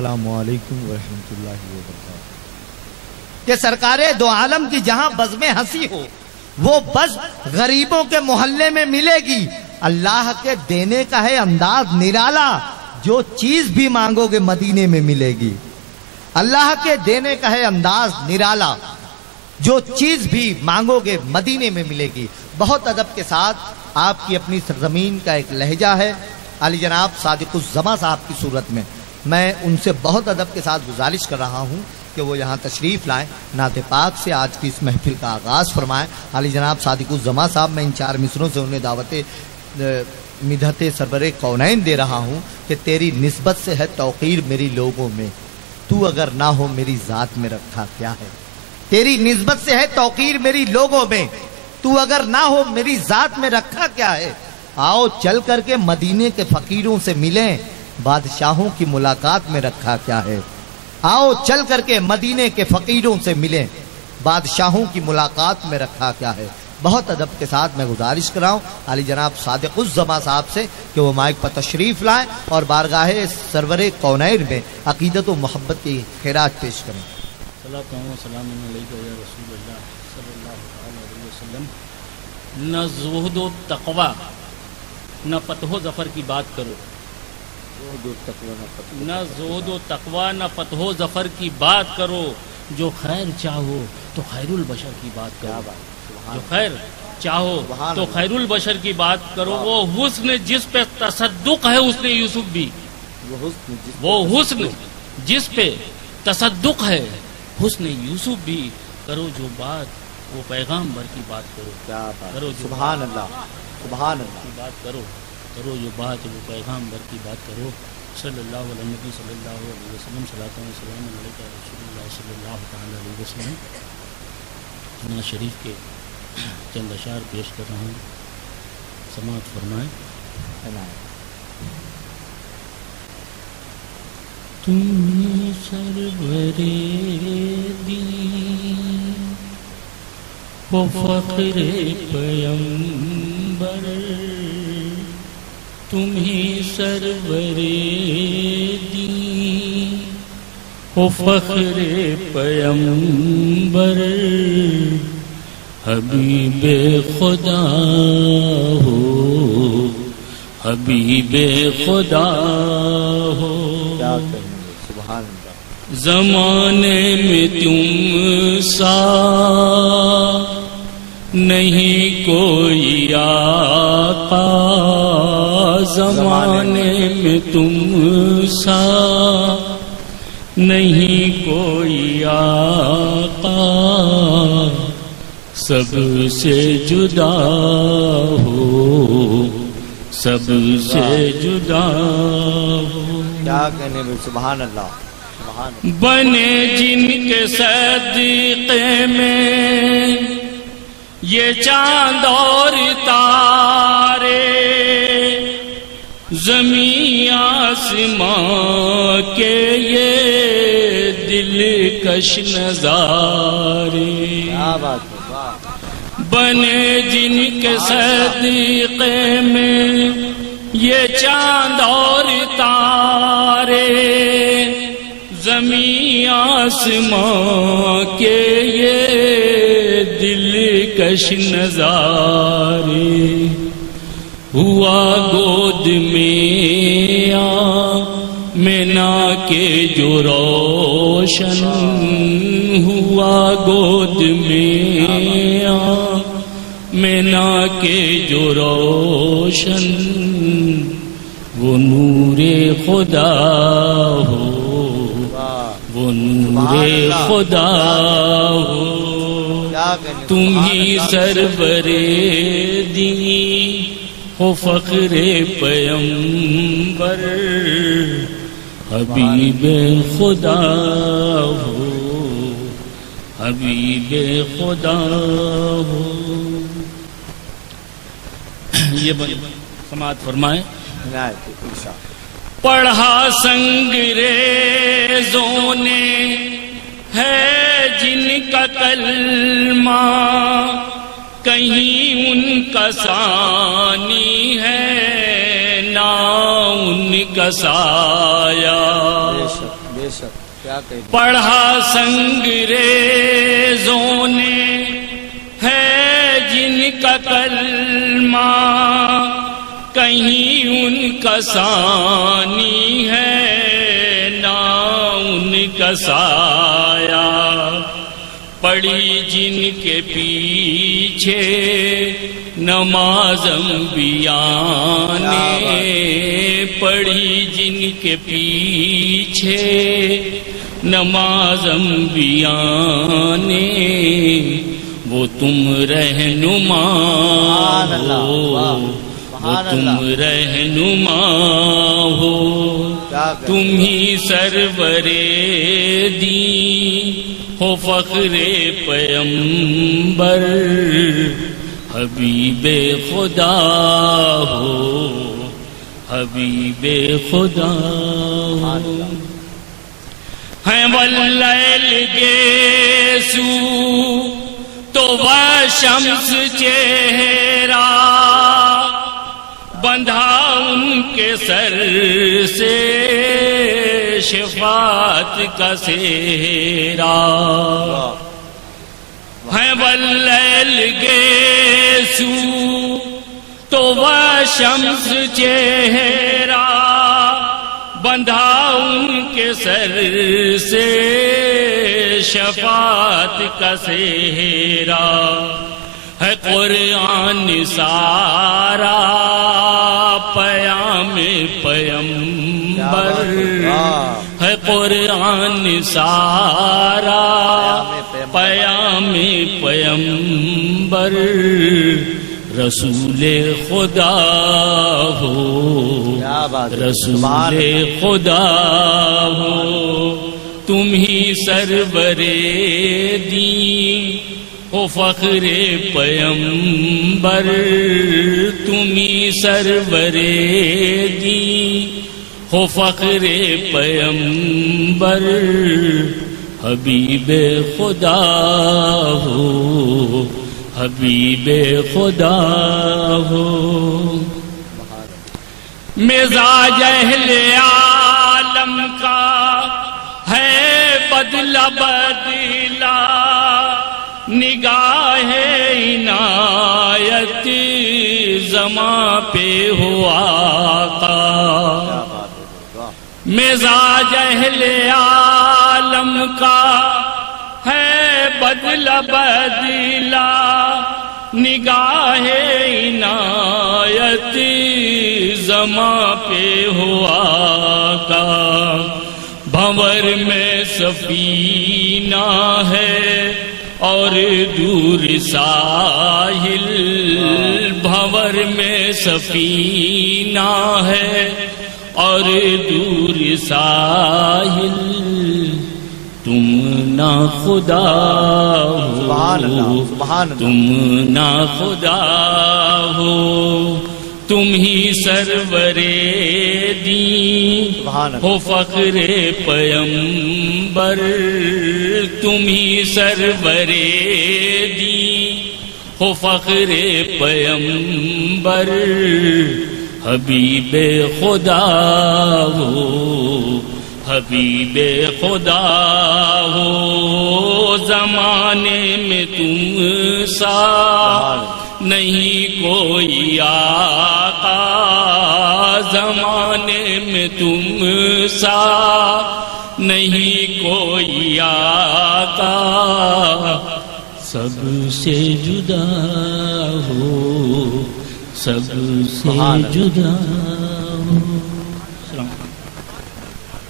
السلام علیکم ورحمۃ اللہ وبرکاتہ۔ کہ سرکار دو عالم کی جہاں بزم ہنسی ہو وہ بزم غریبوں کے محلے میں ملے گی۔ اللہ کے دینے کا ہے انداز نرالا، جو چیز بھی مانگو گے مدینے میں ملے گی۔ اللہ کے دینے کا ہے انداز نرالا، جو چیز بھی مانگو گے مدینے میں ملے گی۔ بہت ادب کے ساتھ آپ کی اپنی سرزمین کا ایک لہجہ ہے، علی جناب صادق الزماں صاحب کی صورت میں میں ان سے بہت ادب کے ساتھ گزارش کر رہا ہوں کہ وہ یہاں تشریف لائیں، نعت پاک سے آج کی اس محفل کا آغاز فرمائیں۔ علی جناب صادق الزماں صاحب، میں ان 4 مصروں سے انہیں دعوت مدحت سرور کونین دے رہا ہوں کہ تیری نسبت سے ہے توقیر میری لوگوں میں، تو اگر نہ ہو میری ذات میں رکھا کیا ہے۔ تیری نسبت سے ہے توقیر میری لوگوں میں، تو اگر نہ ہو میری ذات میں رکھا کیا ہے۔ آؤ چل کر کے مدینے کے فقیروں سے ملیں، بادشاہوں کی ملاقات میں رکھا کیا ہے۔ آؤ چل کر کے مدینے کے فقیروں سے ملیں، بادشاہوں کی ملاقات میں رکھا کیا ہے۔ بہت ادب کے ساتھ میں گزارش کر رہا ہوں علی جناب صادق الزماں صاحب سے کہ وہ مائک پر تشریف لائیں اور بارگاہ سرور کونین میں عقیدت و محبت کی خیرات پیش کریں۔ صلاۃ و سلام علیک یا رسول اللہ صلی اللہ علیہ وسلم۔ نہ زہد و تقوی نہ فتح و ظفر کی بات کرو، نہ زہد و تقوی نہ فتح و ظفر کی بات کرو، جو خیر چاہو تو خیر البشر کی بات کرو، جو خیر چاہو تو خیر البشر کی بات کرو۔ وہ حسن جس پہ تصدق ہے اس نے یوسف بھی، وہ حسن جس پہ تصدق ہے حسن یوسف بھی، کرو جو بات وہ پیغامبر کی بات کرو، کرو جو سبحان اللہ، سبحان اللہ کی بات کرو، کرو جو بات وہ پیغامبر کی بات کرو۔ صلی اللہ علیہ نبی صلی اللہ علیہ وسلم، صلاۃ و سلام علیک رسول اللہ صلی اللہ تعالی علیہ وسلم۔ نعت شریف کے چند اشعار پیش کر رہا ہوں، سماعت فرمائیں۔ تم سرور دین و فخر پیمبر، تمہیں سرور دین و فخر پیمبر، حبیب خدا ہو، حبیب خدا ہو۔ سبحان اللہ۔ زمانے میں تم سا نہیں کوئی آقا، زمانے میں تم سا نہیں کوئی آقا، سب سے جدا ہو، سب سے جدا ہو۔ کیا کہنے میں، سبحان اللہ، سبحان اللہ۔ بنے جن کے صدقے میں یہ چاند اور تارے، زمین آسمان کے یہ دلکش نظارے، کیا بات ہے، بنے جن کے صدقے میں یہ چاند اور تارے، زمین آسمان کے یہ دلکش نظارے، ہوا گود میں آمنہ کے جو روشن، ہوا گود میں آمنہ کے جو روشن، وہ نور خدا ہو، وہ نور خدا ہو۔ تم ہی سرور دین ہو، فخر پیمبر، حبیب خدا ہو، حبیب خدا ہو۔ یہ سماعت فرمائیں۔ پڑھا سنگریزوں نے ہے جن کا کلمہ، کہیں ان کا ثانی ہے نہ ان کا سایہ، پڑھا سنگریزوں نے ہے جن کا کلمہ، کہیں ان کا ثانی ہے نہ ان کا سایہ، پڑی جن کے پیچھے نماز انبیاء نے، پڑی جن کے پیچھے نماز انبیاء نے، وہ تم رہنما ہو، وہ تم رہنما ہو، تم ہی سرور دین ہو، فخر پیمبر حبیب خدا ہو، حبیب خدا ہو۔ ہیں واللیل گیسو تو وہ شمس چہرہ، بندھا ان کے سر سے شفاعت کا سہرا، ہیں واللیل گیسو تو وہ شمس چہرہ، بندھا ان کے سر سے شفاعت کا سہرا، ہے قرآن سارا پیام پیمبر، ہے قرآن سارا پیام پیمبر، رسول خدا ہو، رسول خدا ہو، تم ہی سرور دین ہو، فخر پیمبر، تم ہی سرور دین ہو، فخر پیمبر، حبیب خدا ہو، حبیب خدا ہو۔ مزاج اہل عالم کا ہے بدلا بدلا، نگاہ عنایت زماں پہ ہوا آقا، مزاج اہل عالم کا ہے بدلا بدلا، نگاہ عنایت زماں پہ ہوا آقا، بھنور میں سفینہ ہے اور دور ساحل، بھنور میں سفینہ ہے اور دور ساحل، تم نا خدا ہو، تم نا خدا ہو، تم ہی سرور دین ہو، فخر پیمبر، تم ہی سرور دین ہو، فخر پیمبر، حبیب خدا ہو، حبیب خدا ہو، زمانے میں تم سا نہیں کوئی آقا، زمانے میں تم سا نہیں کوئی آقا، سب سے جدا ہو، سب سے جدا